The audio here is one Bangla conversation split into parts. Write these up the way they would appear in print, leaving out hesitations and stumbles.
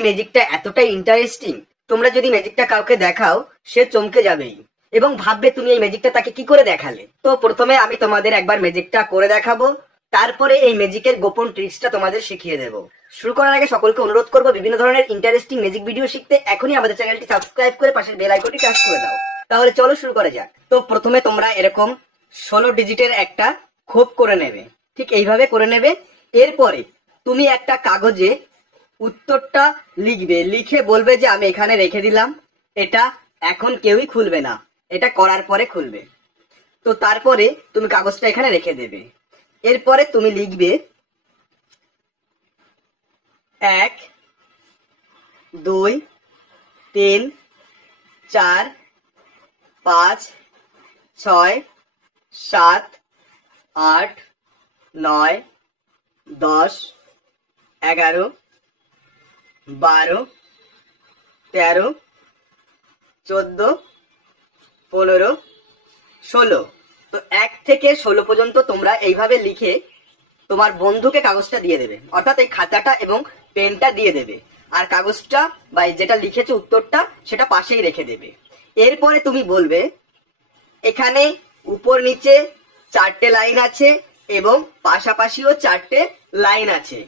এই ম্যাজিকটা এতটাই ইন্টারেস্টিং, তোমরা যদি ম্যাজিকটা কাউকে দেখাও সে চমকে যাবেই এবং ভাববে তুমি এই ম্যাজিকটা তাকে কি করে দেখালে। তো প্রথমে আমি তোমাদের একবার ম্যাজিকটা করে দেখাবো, তারপরে এই ম্যাজিকের গোপন ট্রিক্সটা তোমাদের শিখিয়ে দেবো। শুরু করার আগে সকলকে অনুরোধ করবো বিভিন্ন ধরনের ইন্টারেস্টিং ম্যাজিক ভিডিও শিখতে এখনই আমাদের চ্যানেলটি সাবস্ক্রাইব করে পাশের বেল আইকনটি টাচ করে দাও। তাহলে চলো শুরু করা যাক। তো প্রথমে তোমরা এরকম 16 ডিজিটের একটা খোপ করে নেবে, ঠিক এইভাবে করে নেবে। এরপরে তুমি একটা কাগজে উত্তরটা লিখবে, লিখে বলবে যে আমি এখানে রেখে দিলাম, এটা এখন কেউই খুলবে না, এটা করার পরে খুলবে। তো তারপরে তুমি কাগজটা এখানে রেখে দেবে। এরপরে তুমি লিখবে 1 2 3 4 5 6 7 8 9 10 11 12 13 14 15 16। তো 1 থেকে 16 পর্যন্ত তোমরা এইভাবে লিখে তোমার বন্ধুকে কাগজটা দিয়ে দেবে, অর্থাৎ এই খাতাটা এবং পেনটা দিয়ে দেবে, আর কাগজটা বা যেটা লিখেছে উত্তরটা সেটা পাশেই রেখে দেবে। এরপরে তুমি বলবে এখানে উপর নিচে 4টে লাইন আছে এবং পাশাপাশিও 4টে লাইন আছে।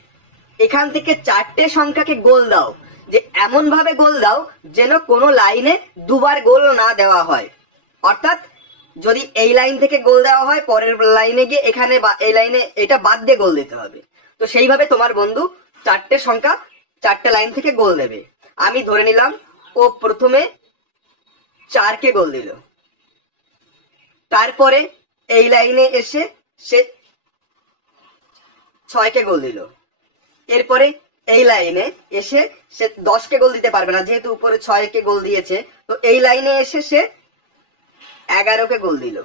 এখান থেকে 4টে সংখ্যাকে গোল দাও, যে এমন ভাবে গোল দাও যেন কোনো লাইনে দুবার গোল না দেওয়া হয়। অর্থাৎ যদি এই লাইন থেকে গোল দেওয়া হয়, পরের লাইনে গিয়ে এখানে বা এই লাইনে এটা বাদ দিয়ে গোল দিতে হবে। তো সেইভাবে তোমার বন্ধু 4টে সংখ্যা 4টে লাইন থেকে গোল দেবে। আমি ধরে নিলাম ও প্রথমে 4কে গোল দিল, তারপরে এই লাইনে এসে সে 6কে গোল দিল, এরপরে এই লাইনে এসে সে 10কে গোল দিতে পারবে না, যেহেতু উপরে 6কে গোল দিয়েছে। তো এই লাইনে এসে সে 11কে গোল দিল,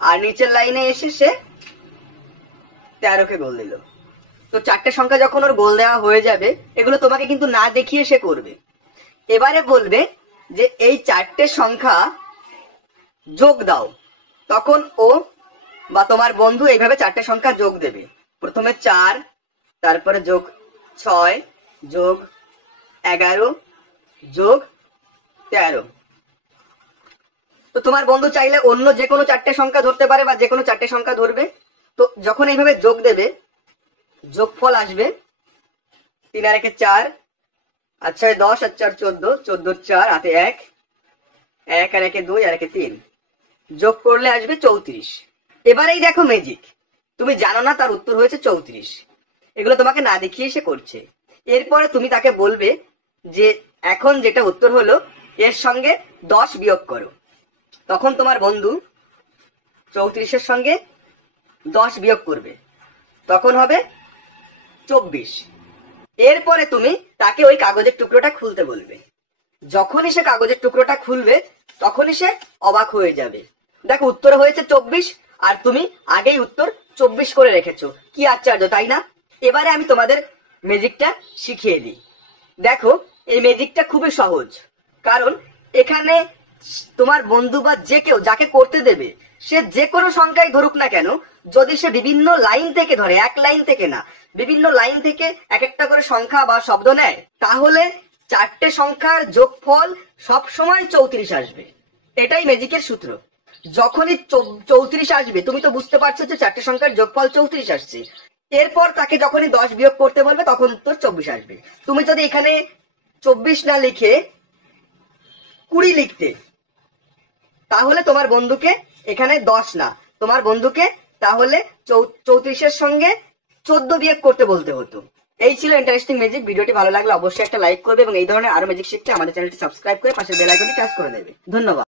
আর নিচের লাইনে এসে সে 13কে গোল দিল। তো 4টে সংখ্যা যখন ওর গোল দেওয়া হয়ে যাবে, এগুলো তোমাকে কিন্তু না দেখিয়ে সে করবে। এবারে বলবে যে এই 4টে সংখ্যা যোগ দাও, তখন ও বা তোমার বন্ধু এইভাবে 4টে সংখ্যা যোগ দেবে। প্রথমে 4, তারপরে যোগ 6, যোগ 11, যোগ 13। তো তোমার বন্ধু চাইলে অন্য যে কোনো 4টে সংখ্যা ধরতে পারে বা যে কোনো 4টে সংখ্যা ধরবে। তো যখন এইভাবে যোগ দেবে, যোগফল আসবে 3 আর 1 4, আর 6 10, আর 4 14, 14 4 হাতে 1, 1 আর 1 2, আর 1 3, যোগ করলে আসবে 34। এবারেই দেখো ম্যাজিক, তুমি জানো না তার উত্তর হয়েছে 34। এগুলো তোমাকে না দেখিয়ে সে করছে। এরপরে তুমি তাকে বলবে যে এখন যেটা উত্তর হলো এর সঙ্গে 10 বিয়োগ করো। তখন তোমার বন্ধু 34-এর সঙ্গে 10 বিয়োগ করবে, তখন হবে 24। এরপরে তুমি তাকে ওই কাগজের টুকরোটা খুলতে বলবে। যখনই সে কাগজের টুকরোটা খুলবে তখনই সে অবাক হয়ে যাবে। দেখো উত্তর হয়েছে 24, আর তুমি আগেই উত্তর 24 করে রেখেছো। কি আশ্চর্য, তাই না? এবারে আমি তোমাদের ম্যাজিকটা শিখিয়ে দিই। দেখো এই ম্যাজিকটা খুবই সহজ, কারণ এখানে তোমার বন্ধু বা যে কেউ যাকে করতে দেবে সে যে কোনো সংখ্যাই ধরুক না কেন, যদি সে বিভিন্ন লাইন থেকে ধরে, এক লাইন থেকে না, বিভিন্ন লাইন থেকে এক একটা করে সংখ্যা বা শব্দ নেয়, তাহলে 4টে সংখ্যার যোগফল সব সময় 34 আসবে। এটাই ম্যাজিকের সূত্র। যখনই 34 আসবে, তুমি তো বুঝতে পারছো যে 4টে সংখ্যার যোগফল 34 আসছে। এরপর তাকে যখনই 10 বিয়োগ করতে বলবে তখন উত্তর 24 আসবে। তুমি যদি এখানে 24 না লিখে 20 লিখতে, তাহলে তোমার বন্ধুকে এখানে 10 না, তোমার বন্ধুকে তাহলে 34-এর সঙ্গে 14 বিয়োগ করতে বলতে হতো। এই ছিল ইন্টারেস্টিং ম্যাজিক। ভিডিওটি ভালো লাগলে অবশ্যই একটা লাইক করবে এবং এই ধরনের আরো ম্যাজিক শিখতে আমাদের চ্যানেলটি সাবস্ক্রাইব করে পাশের বেল আইকনটি টাচ করে দেবে। ধন্যবাদ।